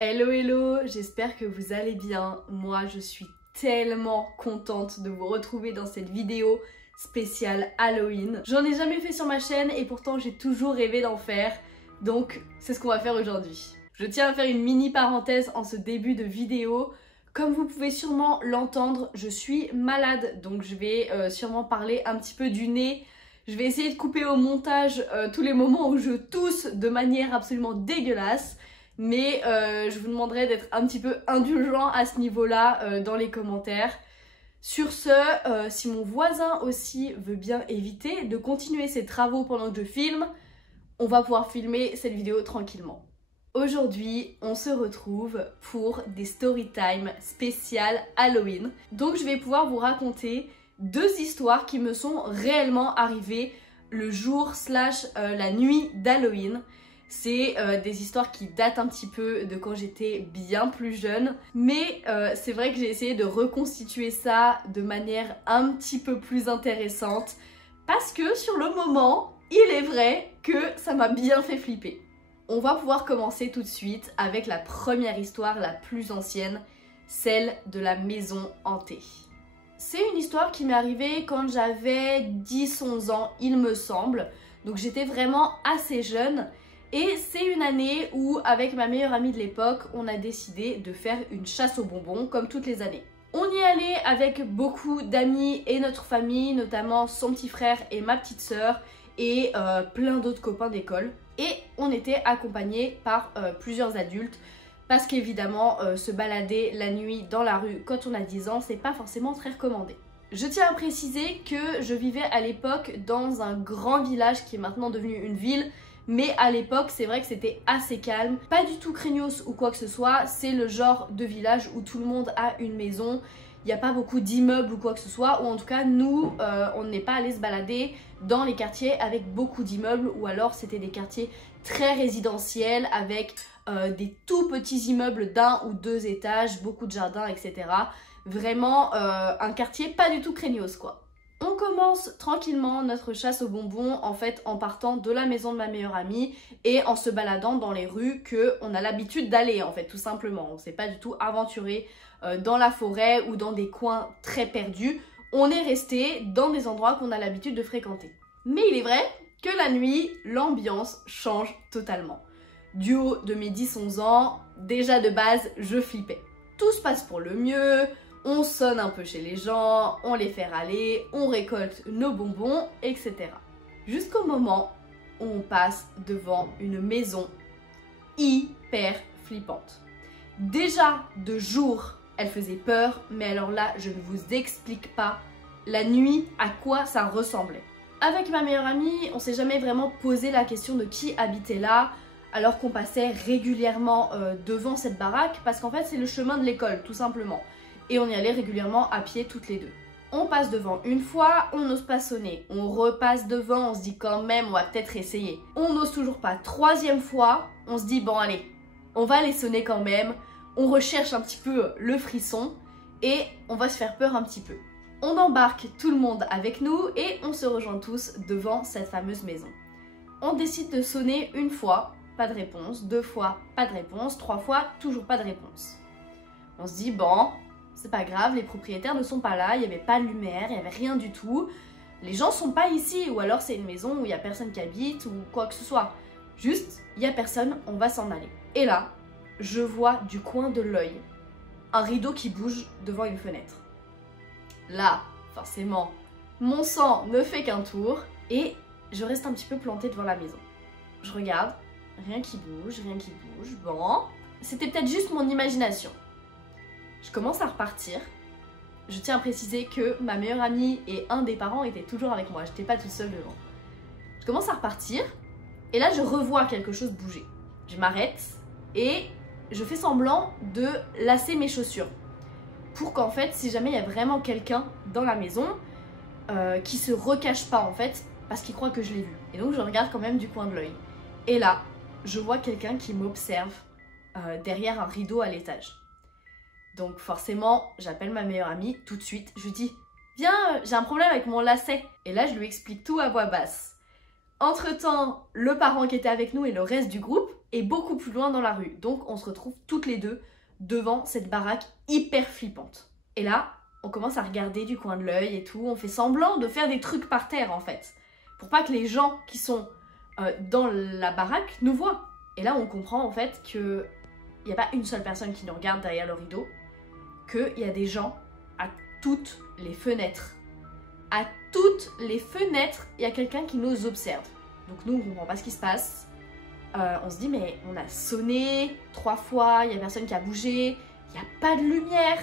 Hello hello, j'espère que vous allez bien. Moi je suis tellement contente de vous retrouver dans cette vidéo spéciale Halloween. J'en ai jamais fait sur ma chaîne et pourtant j'ai toujours rêvé d'en faire. Donc c'est ce qu'on va faire aujourd'hui. Je tiens à faire une mini parenthèse en ce début de vidéo. Comme vous pouvez sûrement l'entendre, je suis malade, donc je vais sûrement parler un petit peu du nez. Je vais essayer de couper au montage tous les moments où je tousse de manière absolument dégueulasse. Mais je vous demanderai d'être un petit peu indulgent à ce niveau-là dans les commentaires. Sur ce, si mon voisin aussi veut bien éviter de continuer ses travaux pendant que je filme, on va pouvoir filmer cette vidéo tranquillement. Aujourd'hui, on se retrouve pour des story time spéciales Halloween. Donc je vais pouvoir vous raconter deux histoires qui me sont réellement arrivées le jour / la nuit d'Halloween. C'est des histoires qui datent un petit peu de quand j'étais bien plus jeune. Mais c'est vrai que j'ai essayé de reconstituer ça de manière un petit peu plus intéressante. Parce que sur le moment, il est vrai que ça m'a bien fait flipper. On va pouvoir commencer tout de suite avec la première histoire la plus ancienne, celle de la maison hantée. C'est une histoire qui m'est arrivée quand j'avais 10-11 ans, il me semble. Donc j'étais vraiment assez jeune. Et c'est une année où, avec ma meilleure amie de l'époque, on a décidé de faire une chasse aux bonbons, comme toutes les années. On y allait avec beaucoup d'amis et notre famille, notamment son petit frère et ma petite sœur, et plein d'autres copains d'école. Et on était accompagnés par plusieurs adultes, parce qu'évidemment, se balader la nuit dans la rue quand on a 10 ans, c'est pas forcément très recommandé. Je tiens à préciser que je vivais à l'époque dans un grand village qui est maintenant devenu une ville. Mais à l'époque, c'est vrai que c'était assez calme, pas du tout craignos ou quoi que ce soit. C'est le genre de village où tout le monde a une maison. Il n'y a pas beaucoup d'immeubles ou quoi que ce soit. Ou en tout cas, nous, on n'est pas allé se balader dans les quartiers avec beaucoup d'immeubles. Ou alors, c'était des quartiers très résidentiels avec des tout petits immeubles d'1 ou 2 étages, beaucoup de jardins, etc. Vraiment un quartier pas du tout craignos, quoi. On commence tranquillement notre chasse aux bonbons en fait en partant de la maison de ma meilleure amie et en se baladant dans les rues qu'on a l'habitude d'aller en fait tout simplement. On ne s'est pas du tout aventuré dans la forêt ou dans des coins très perdus. On est resté dans des endroits qu'on a l'habitude de fréquenter. Mais il est vrai que la nuit, l'ambiance change totalement. Du haut de mes 10-11 ans, déjà de base, je flippais. Tout se passe pour le mieux. On sonne un peu chez les gens, on les fait râler, on récolte nos bonbons, etc. Jusqu'au moment où on passe devant une maison hyper flippante. Déjà de jour, elle faisait peur, mais alors là, je ne vous explique pas la nuit à quoi ça ressemblait. Avec ma meilleure amie, on s'est jamais vraiment posé la question de qui habitait là, alors qu'on passait régulièrement devant cette baraque, parce qu'en fait c'est le chemin de l'école, tout simplement. Et on y allait régulièrement à pied toutes les deux. On passe devant une fois, on n'ose pas sonner. On repasse devant, on se dit quand même, on va peut-être essayer. On n'ose toujours pas. Troisième fois, on se dit bon allez, on va aller sonner quand même. On recherche un petit peu le frisson et on va se faire peur un petit peu. On embarque tout le monde avec nous et on se rejoint tous devant cette fameuse maison. On décide de sonner une fois, pas de réponse. 2 fois, pas de réponse. 3 fois, toujours pas de réponse. On se dit bon, c'est pas grave, les propriétaires ne sont pas là, il n'y avait pas de lumière, il n'y avait rien du tout. Les gens sont pas ici, ou alors c'est une maison où il n'y a personne qui habite, ou quoi que ce soit. Juste, il n'y a personne, on va s'en aller. Et là, je vois du coin de l'œil un rideau qui bouge devant une fenêtre. Là, forcément, mon sang ne fait qu'un tour, et je reste un petit peu plantée devant la maison. Je regarde, rien qui bouge, bon... C'était peut-être juste mon imagination. Je commence à repartir. Je tiens à préciser que ma meilleure amie et un des parents étaient toujours avec moi. J'étais pas toute seule devant. Je commence à repartir. Et là, je revois quelque chose bouger. Je m'arrête et je fais semblant de lasser mes chaussures. Pour qu'en fait, si jamais il y a vraiment quelqu'un dans la maison, qui se recache pas en fait, parce qu'il croit que je l'ai vu. Et donc, je regarde quand même du coin de l'œil. Et là, je vois quelqu'un qui m'observe derrière un rideau à l'étage. Donc forcément, j'appelle ma meilleure amie tout de suite. Je lui dis « Viens, j'ai un problème avec mon lacet ». Et là, je lui explique tout à voix basse. Entre-temps, le parent qui était avec nous et le reste du groupe est beaucoup plus loin dans la rue. Donc on se retrouve toutes les deux devant cette baraque hyper flippante. Et là, on commence à regarder du coin de l'œil et tout. On fait semblant de faire des trucs par terre en fait. Pour pas que les gens qui sont dans la baraque nous voient. Et là, on comprend en fait qu'il n'y a pas une seule personne qui nous regarde derrière le rideau. Qu'il y a des gens à toutes les fenêtres. À toutes les fenêtres, il y a quelqu'un qui nous observe. Donc nous, on ne comprend pas ce qui se passe. On se dit, mais on a sonné 3 fois, il n'y a personne qui a bougé, il n'y a pas de lumière.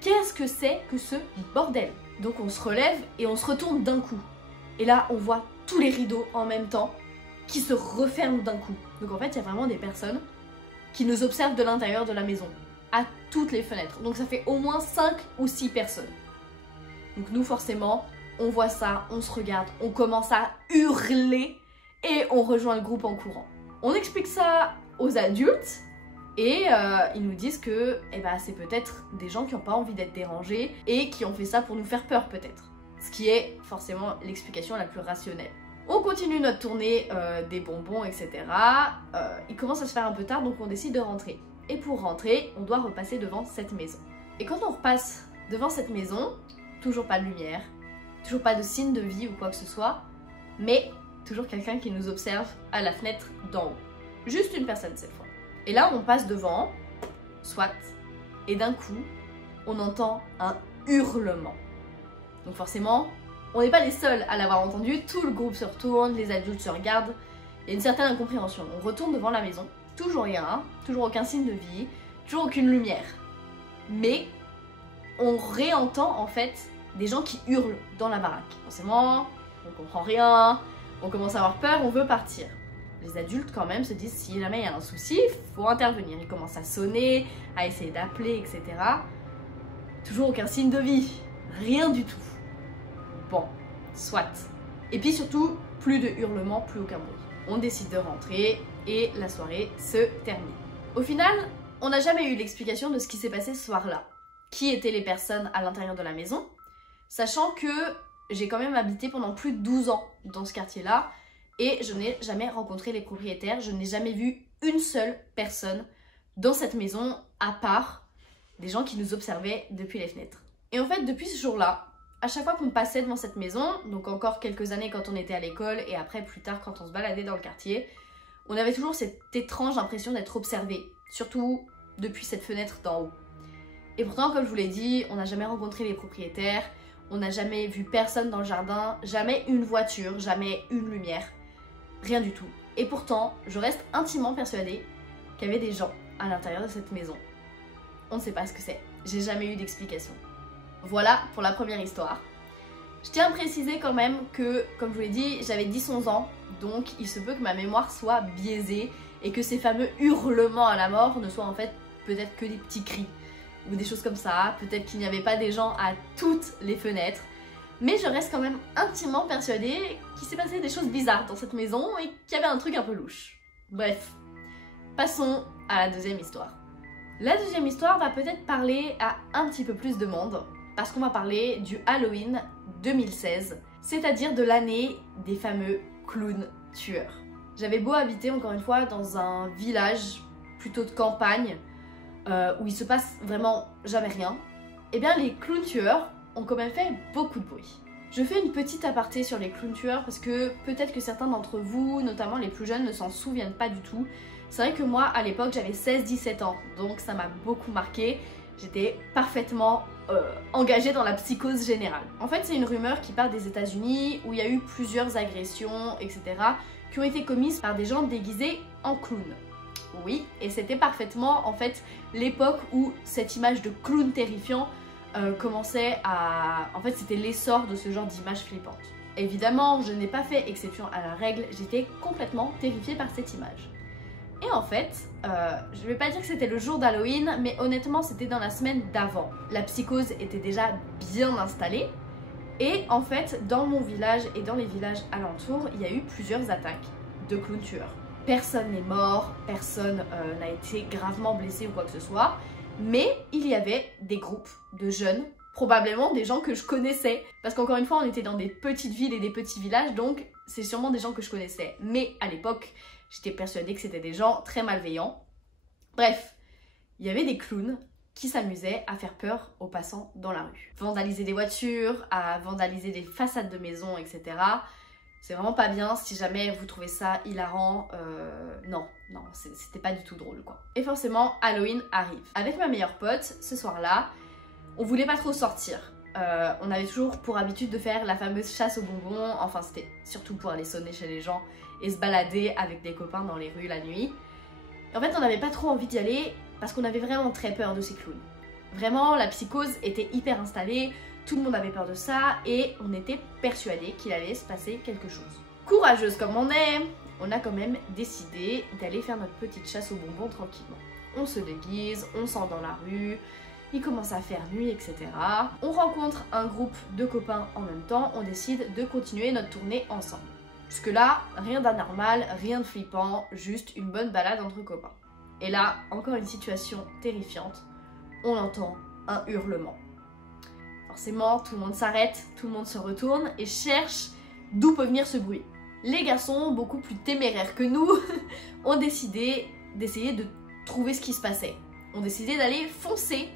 Qu'est-ce que c'est que ce bordel? Donc on se relève et on se retourne d'un coup. Et là, on voit tous les rideaux en même temps qui se referment d'un coup. Donc en fait, il y a vraiment des personnes qui nous observent de l'intérieur de la maison, à toutes les fenêtres. Donc ça fait au moins 5 ou 6 personnes. Donc nous, forcément, on voit ça, on se regarde, on commence à hurler et on rejoint le groupe en courant. On explique ça aux adultes et ils nous disent que c'est peut-être des gens qui n'ont pas envie d'être dérangés et qui ont fait ça pour nous faire peur peut-être. Ce qui est forcément l'explication la plus rationnelle. On continue notre tournée des bonbons, etc. Il commence à se faire un peu tard, donc on décide de rentrer. Et pour rentrer, on doit repasser devant cette maison. Et quand on repasse devant cette maison, toujours pas de lumière, toujours pas de signe de vie ou quoi que ce soit, mais toujours quelqu'un qui nous observe à la fenêtre d'en haut. Juste une personne cette fois. Et là, on passe devant, soit, et d'un coup, on entend un hurlement. Donc forcément, on n'est pas les seuls à l'avoir entendu, tout le groupe se retourne, les adultes se regardent, il y a une certaine incompréhension. On retourne devant la maison, toujours rien, toujours aucun signe de vie, toujours aucune lumière. Mais on réentend en fait des gens qui hurlent dans la baraque. Forcément, on comprend rien, on commence à avoir peur, on veut partir. Les adultes quand même se disent si jamais il y a un souci, il faut intervenir. Ils commencent à sonner, à essayer d'appeler, etc. Toujours aucun signe de vie, rien du tout. Bon, soit. Et puis surtout, plus de hurlements, plus aucun bruit. On décide de rentrer et la soirée se termine. Au final, on n'a jamais eu l'explication de ce qui s'est passé ce soir-là. Qui étaient les personnes à l'intérieur de la maison, sachant que j'ai quand même habité pendant plus de 12 ans dans ce quartier-là et je n'ai jamais rencontré les propriétaires, je n'ai jamais vu une seule personne dans cette maison à part des gens qui nous observaient depuis les fenêtres. Et en fait, depuis ce jour-là, à chaque fois qu'on passait devant cette maison, donc encore quelques années quand on était à l'école et après plus tard quand on se baladait dans le quartier, on avait toujours cette étrange impression d'être observé, surtout depuis cette fenêtre d'en haut. Et pourtant, comme je vous l'ai dit, on n'a jamais rencontré les propriétaires, on n'a jamais vu personne dans le jardin, jamais une voiture, jamais une lumière, rien du tout. Et pourtant, je reste intimement persuadée qu'il y avait des gens à l'intérieur de cette maison. On ne sait pas ce que c'est, j'ai jamais eu d'explication. Voilà pour la première histoire. Je tiens à préciser quand même que, comme je vous l'ai dit, j'avais 10-11 ans, donc il se peut que ma mémoire soit biaisée et que ces fameux hurlements à la mort ne soient en fait peut-être que des petits cris ou des choses comme ça, peut-être qu'il n'y avait pas des gens à toutes les fenêtres, mais je reste quand même intimement persuadée qu'il s'est passé des choses bizarres dans cette maison et qu'il y avait un truc un peu louche. Bref, passons à la deuxième histoire. La deuxième histoire va peut-être parler à un petit peu plus de monde, parce qu'on va parler du Halloween 2016, c'est-à-dire de l'année des fameux clowns tueurs. J'avais beau habiter encore une fois dans un village plutôt de campagne, où il se passe vraiment jamais rien, et bien les clowns tueurs ont quand même fait beaucoup de bruit. Je fais une petite aparté sur les clowns tueurs parce que peut-être que certains d'entre vous, notamment les plus jeunes, ne s'en souviennent pas du tout. C'est vrai que moi à l'époque j'avais 16-17 ans, donc ça m'a beaucoup marqué. J'étais parfaitement engagée dans la psychose générale. En fait, c'est une rumeur qui part des États-Unis où il y a eu plusieurs agressions, etc. qui ont été commises par des gens déguisés en clown. Oui, et c'était parfaitement en fait l'époque où cette image de clown terrifiant commençait à... En fait, c'était l'essor de ce genre d'image flippante. Évidemment, je n'ai pas fait exception à la règle, j'étais complètement terrifiée par cette image. Et en fait, je vais pas dire que c'était le jour d'Halloween, mais honnêtement c'était dans la semaine d'avant. La psychose était déjà bien installée, et en fait dans mon village et dans les villages alentours, il y a eu plusieurs attaques de clowns tueurs. Personne n'est mort, personne n'a été gravement blessé ou quoi que ce soit, mais il y avait des groupes de jeunes, probablement des gens que je connaissais, parce qu'encore une fois on était dans des petites villes et des petits villages, donc c'est sûrement des gens que je connaissais. Mais à l'époque, J'étais persuadée que c'était des gens très malveillants. Bref, il y avait des clowns qui s'amusaient à faire peur aux passants dans la rue. Vandaliser des voitures, à vandaliser des façades de maisons, etc. C'est vraiment pas bien. Si jamais vous trouvez ça hilarant, non, c'était pas du tout drôle quoi. Et forcément, Halloween arrive. Avec ma meilleure pote, ce soir-là, on voulait pas trop sortir. On avait toujours pour habitude de faire la fameuse chasse aux bonbons. Enfin, c'était surtout pour aller sonner chez les gens et se balader avec des copains dans les rues la nuit. Et en fait, on n'avait pas trop envie d'y aller parce qu'on avait vraiment très peur de ces clowns. Vraiment, la psychose était hyper installée, tout le monde avait peur de ça et on était persuadés qu'il allait se passer quelque chose. Courageuse comme on est, on a quand même décidé d'aller faire notre petite chasse aux bonbons tranquillement. On se déguise, on sort dans la rue, il commence à faire nuit, etc. On rencontre un groupe de copains en même temps, on décide de continuer notre tournée ensemble. Jusque là, rien d'anormal, rien de flippant, juste une bonne balade entre copains. Et là, encore une situation terrifiante, on entend un hurlement. Forcément, tout le monde s'arrête, tout le monde se retourne et cherche d'où peut venir ce bruit. Les garçons, beaucoup plus téméraires que nous, ont décidé d'essayer de trouver ce qui se passait. Ont décidé d'aller foncer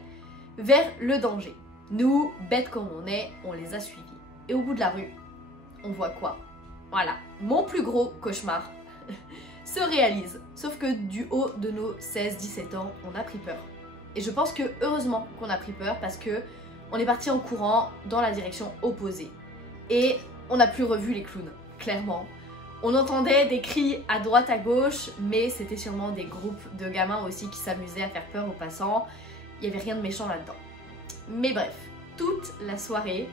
vers le danger. Nous, bêtes comme on est, on les a suivis. Et au bout de la rue, on voit quoi? Voilà, mon plus gros cauchemar se réalise. Sauf que du haut de nos 16-17 ans, on a pris peur. Et je pense que heureusement qu'on a pris peur parce que on est parti en courant dans la direction opposée. Et on n'a plus revu les clowns, clairement. On entendait des cris à droite à gauche, mais c'était sûrement des groupes de gamins aussi qui s'amusaient à faire peur aux passants. Il n'y avait rien de méchant là-dedans. Mais bref, toute la soirée,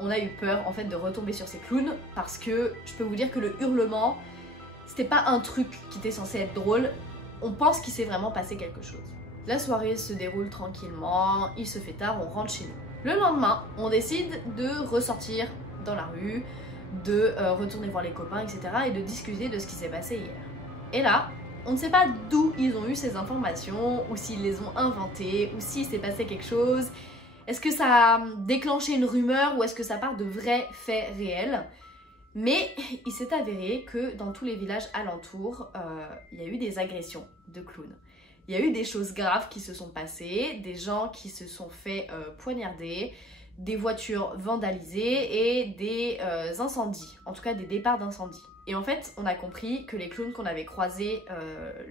on a eu peur en fait de retomber sur ces clowns parce que je peux vous dire que le hurlement, c'était pas un truc qui était censé être drôle. On pense qu'il s'est vraiment passé quelque chose. La soirée se déroule tranquillement, il se fait tard, on rentre chez nous. Le lendemain, on décide de ressortir dans la rue, de retourner voir les copains, etc. et de discuter de ce qui s'est passé hier. Et là, on ne sait pas d'où ils ont eu ces informations, ou s'ils les ont inventées, ou s'il s'est passé quelque chose. Est-ce que ça a déclenché une rumeur ou est-ce que ça part de vrais faits réels? Mais il s'est avéré que dans tous les villages alentours, il y a eu des agressions de clowns. Il y a eu des choses graves qui se sont passées, des gens qui se sont fait poignarder, des voitures vandalisées et des incendies, en tout cas des départs d'incendie. Et en fait, on a compris que les clowns qu'on avait croisés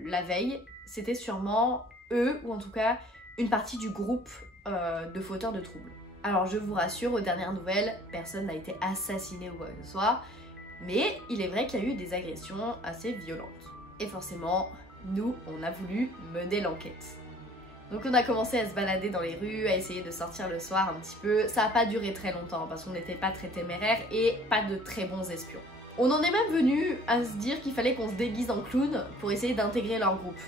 la veille, c'était sûrement eux, ou en tout cas une partie du groupe de fauteurs de troubles. Alors je vous rassure, aux dernières nouvelles, personne n'a été assassiné ou quoi que ce soit, mais il est vrai qu'il y a eu des agressions assez violentes. Et forcément, nous, on a voulu mener l'enquête. Donc on a commencé à se balader dans les rues, à essayer de sortir le soir un petit peu. Ça n'a pas duré très longtemps parce qu'on n'était pas très téméraires et pas de très bons espions. On en est même venu à se dire qu'il fallait qu'on se déguise en clown pour essayer d'intégrer leur groupe.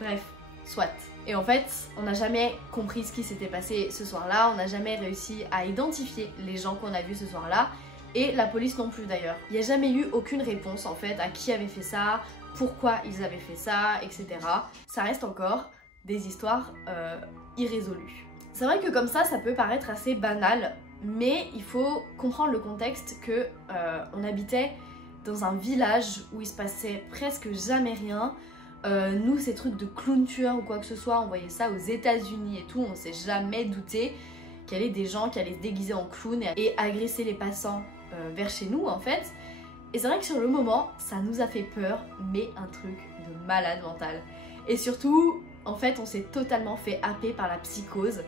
Bref, soit. Et en fait, on n'a jamais compris ce qui s'était passé ce soir-là, on n'a jamais réussi à identifier les gens qu'on a vus ce soir-là, et la police non plus d'ailleurs. Il n'y a jamais eu aucune réponse en fait à qui avait fait ça, pourquoi ils avaient fait ça, etc. Ça reste encore des histoires irrésolues. C'est vrai que comme ça peut paraître assez banal, mais il faut comprendre le contexte que on habitait dans un village où il se passait presque jamais rien. Nous, ces trucs de clown tueur ou quoi que ce soit, on voyait ça aux États-Unis et tout, on s'est jamais douté qu'il y avait des gens qui allaient se déguiser en clown et agresser les passants vers chez nous en fait. Et c'est vrai que sur le moment, ça nous a fait peur, mais un truc de malade mental. Et surtout, en fait, on s'est totalement fait happer par la psychose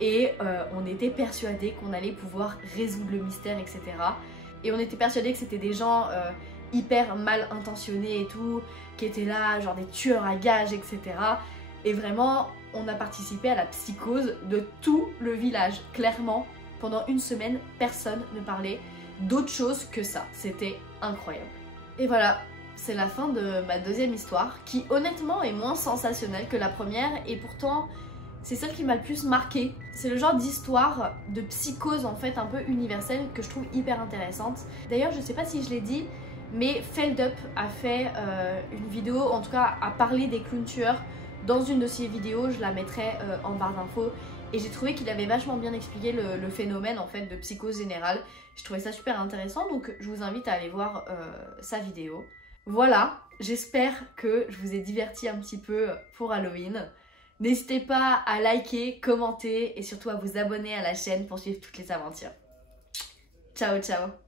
et on était persuadés qu'on allait pouvoir résoudre le mystère, etc. Et on était persuadés que c'était des gens hyper mal intentionnés et tout, qui étaient là, genre des tueurs à gages, etc. Et vraiment, on a participé à la psychose de tout le village. Clairement, pendant une semaine, personne ne parlait d'autre chose que ça. C'était incroyable. Et voilà, c'est la fin de ma deuxième histoire, qui honnêtement est moins sensationnelle que la première, et pourtant, c'est celle qui m'a le plus marquée. C'est le genre d'histoire de psychose en fait un peu universelle que je trouve hyper intéressante. D'ailleurs, je sais pas si je l'ai dit, mais Feldup a fait une vidéo, en tout cas a parlé des clowns tueurs dans une de ses vidéos, je la mettrai en barre d'infos, et j'ai trouvé qu'il avait vachement bien expliqué le phénomène en fait de psychose générale. Je trouvais ça super intéressant, donc je vous invite à aller voir sa vidéo. Voilà, j'espère que je vous ai diverti un petit peu pour Halloween. N'hésitez pas à liker, commenter et surtout à vous abonner à la chaîne pour suivre toutes les aventures. Ciao ciao!